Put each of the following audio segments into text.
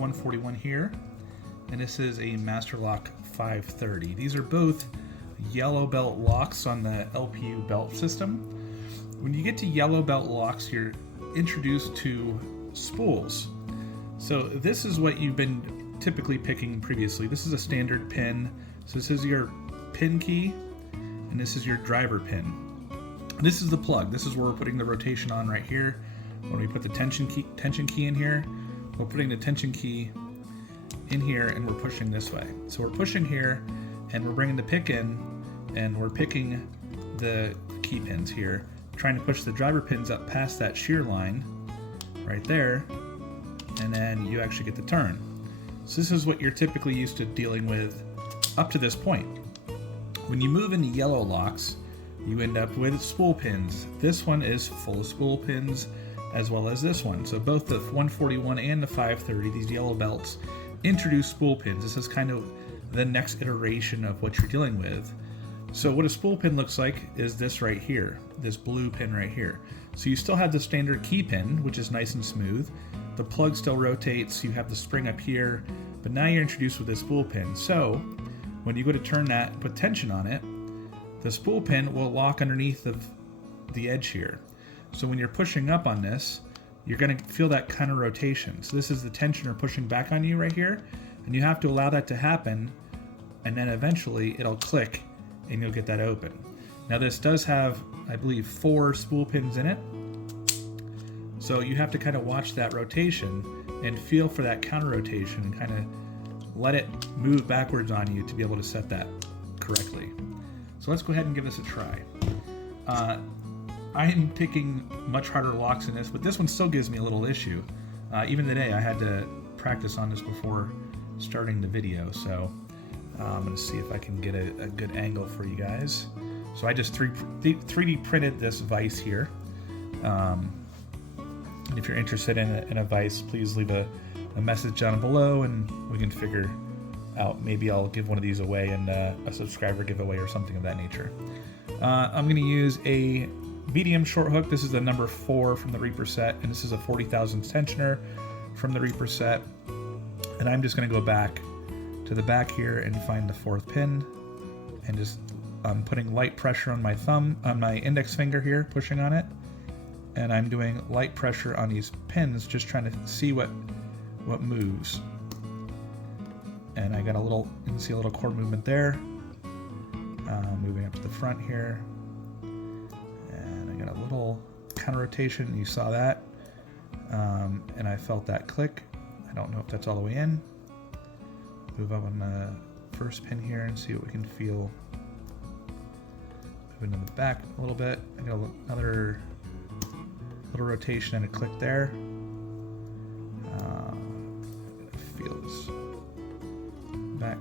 141 here, and this is a Master Lock 530. These are both yellow belt locks on the LPU belt system. When you get to yellow belt locks, you're introduced to spools. So this is what you've been typically picking previously. This is a standard pin. So this is your pin key, and this is your driver pin. And this is the plug. This is where we're putting the rotation on right here. When we put the tension key in here, we're putting the tension key in here and we're pushing this way. So we're pushing here and we're bringing the pick in and we're picking the key pins here, trying to push the driver pins up past that shear line right there, and then you actually get the turn. So this is what you're typically used to dealing with up to this point. When you move into yellow locks, you end up with spool pins. This one is full of spool pins, as well as this one. So both the 141 and the 530, these yellow belts, introduce spool pins. This is kind of the next iteration of what you're dealing with. So what a spool pin looks like is this right here, this blue pin right here. So you still have the standard key pin, which is nice and smooth. The plug still rotates, you have the spring up here, but now you're introduced with this spool pin. So when you go to turn that, put tension on it, the spool pin will lock underneath of the edge here. So when you're pushing up on this, you're going to feel that counter rotation. So this is the tensioner pushing back on you right here, and you have to allow that to happen, and then eventually it'll click and you'll get that open. Now this does have, I believe, 4 spool pins in it. So you have to kind of watch that rotation and feel for that counter rotation and kind of let it move backwards on you to be able to set that correctly. So let's go ahead and give this a try. I'm picking much harder locks in this, but this one still gives me a little issue. Even today I had to practice on this before starting the video, so I'm going to see if I can get a good angle for you guys. So I just 3D printed this vise here. And if you're interested in a vise, please leave a message down below and we can figure out, maybe I'll give one of these away in a subscriber giveaway or something of that nature. I'm going to use a medium short hook. This is the number 4 from the Reaper set, and this is a 40,000 tensioner from the Reaper set. And I'm just going to go back to the back here and find the 4th pin, and just putting light pressure on my thumb, on my index finger here, pushing on it, and I'm doing light pressure on these pins, just trying to see what moves. And I got a little, you can see a little cord movement there. Moving up to the front here. A little counter rotation, you saw that, and I felt that click. I don't know if that's all the way in. Move up on the first pin here and see what we can feel. Moving to the back a little bit. I got another little rotation and a click there. It feels back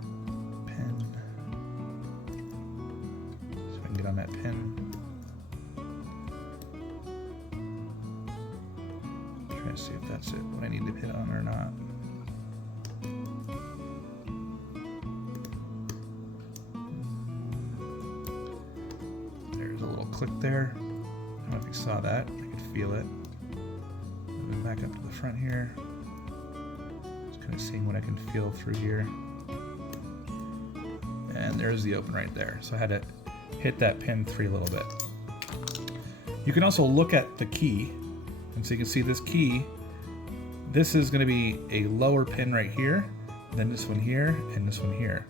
pin. So I can get on that pin. Trying to see if that's it, what I need to hit on or not. There's a little click there. I don't know if you saw that. I could feel it. Moving back up to the front here. Just kind of seeing what I can feel through here. And there's the open right there. So I had to hit that pin 3 a little bit. You can also look at the key. And so you can see this key, this is going to be a lower pin right here, then this one here, and this one here.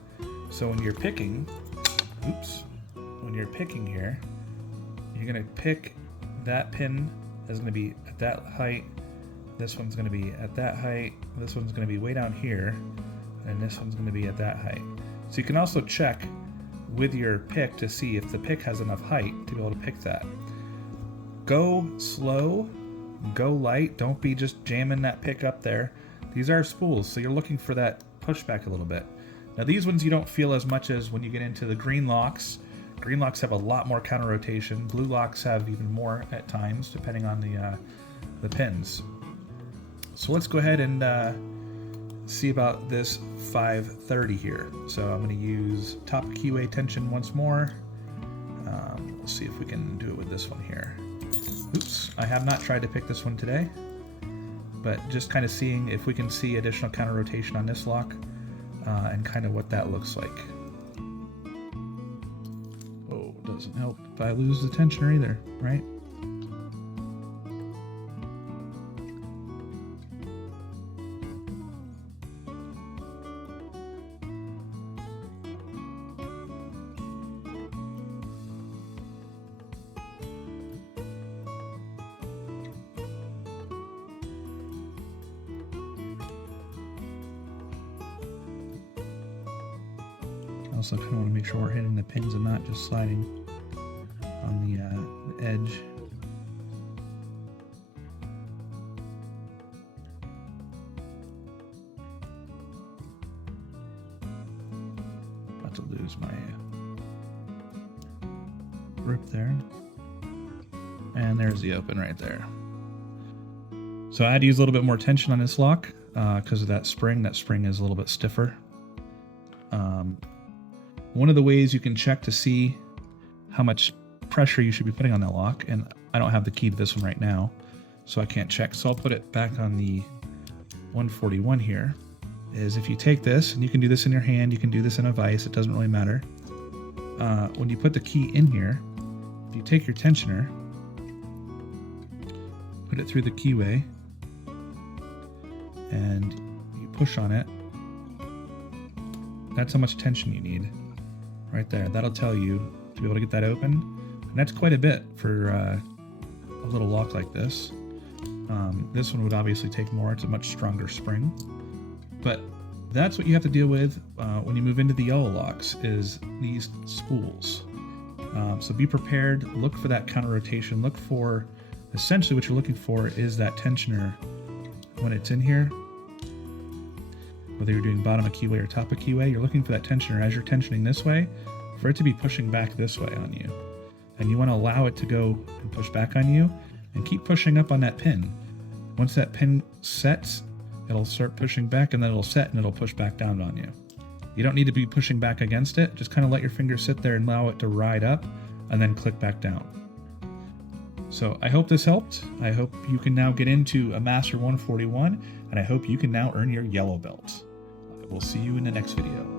So when you're picking, when you're picking here, you're going to pick that pin that's going to be at that height, this one's going to be at that height, this one's going to be way down here, and this one's going to be at that height. So you can also check with your pick to see if the pick has enough height to be able to pick that. Go slow. Go light, don't be just jamming that pick up there. These are spools, so you're looking for that pushback a little bit. Now these ones you don't feel as much as when you get into the green locks. Green locks have a lot more counter rotation. Blue locks have even more at times, depending on the pins. So let's go ahead and see about this 530 here. So I'm going to use top keyway tension once more. We'll see if we can do it with this one here. Oops, I have not tried to pick this one today. but just kind of seeing if we can see additional counter rotation on this lock and kind of what that looks like. Oh, doesn't help if I lose the tensioner either, right? Also kind of want to make sure we're hitting the pins and not just sliding on the edge. About to lose my grip there. And there's the open right there. So I had to use a little bit more tension on this lock because of that spring. That spring is a little bit stiffer. One of the ways you can check to see how much pressure you should be putting on that lock, and I don't have the key to this one right now, so I can't check, so I'll put it back on the 141 here, is if you take this, and you can do this in your hand, you can do this in a vise, it doesn't really matter. When you put the key in here, if you take your tensioner, put it through the keyway, and you push on it, that's how much tension you need. Right there, that'll tell you to be able to get that open, and that's quite a bit for a little lock like this. This one would obviously take more, it's a much stronger spring, but that's what you have to deal with when you move into the yellow locks, is these spools. So be prepared, look for that counter rotation, look for, essentially what you're looking for is that tensioner when it's in here. Whether you're doing bottom of keyway or top of keyway, you're looking for that tensioner as you're tensioning this way, for it to be pushing back this way on you. And you want to allow it to go and push back on you, and keep pushing up on that pin. Once that pin sets, it'll start pushing back, and then it'll set and it'll push back down on you. You don't need to be pushing back against it, just kind of let your finger sit there and allow it to ride up, and then click back down. So I hope this helped. I hope you can now get into a Master 141, and I hope you can now earn your yellow belt. We'll see you in the next video.